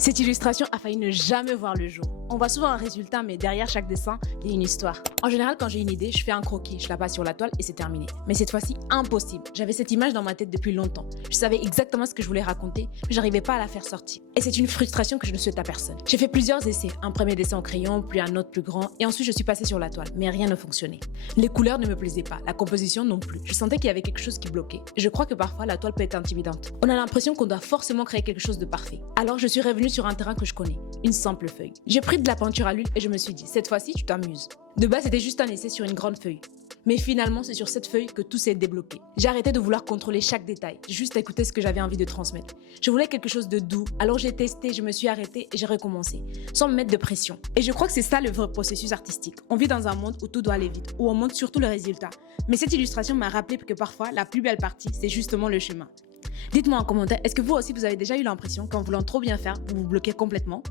Cette illustration a failli ne jamais voir le jour. On voit souvent un résultat, mais derrière chaque dessin, il y a une histoire. En général, quand j'ai une idée, je fais un croquis, je la passe sur la toile et c'est terminé. Mais cette fois-ci, impossible. J'avais cette image dans ma tête depuis longtemps. Je savais exactement ce que je voulais raconter, mais j'arrivais pas à la faire sortir. Et c'est une frustration que je ne souhaite à personne. J'ai fait plusieurs essais, un premier dessin au crayon, puis un autre plus grand, et ensuite je suis passée sur la toile, mais rien ne fonctionnait. Les couleurs ne me plaisaient pas, la composition non plus. Je sentais qu'il y avait quelque chose qui bloquait. Je crois que parfois la toile peut être intimidante. On a l'impression qu'on doit forcément créer quelque chose de parfait. Alors je suis revenue sur un terrain que je connais, une simple feuille. J'ai pris de la peinture à l'huile et je me suis dit, cette fois-ci tu t'amuses. De base c'était juste un essai sur une grande feuille. Mais finalement, c'est sur cette feuille que tout s'est débloqué. J'ai arrêté de vouloir contrôler chaque détail, juste écouter ce que j'avais envie de transmettre. Je voulais quelque chose de doux, alors j'ai testé, je me suis arrêtée et j'ai recommencé, sans me mettre de pression. Et je crois que c'est ça le vrai processus artistique. On vit dans un monde où tout doit aller vite, où on montre surtout le résultat. Mais cette illustration m'a rappelé que parfois, la plus belle partie, c'est justement le chemin. Dites-moi en commentaire, est-ce que vous aussi vous avez déjà eu l'impression qu'en voulant trop bien faire, vous vous bloquez complètement ?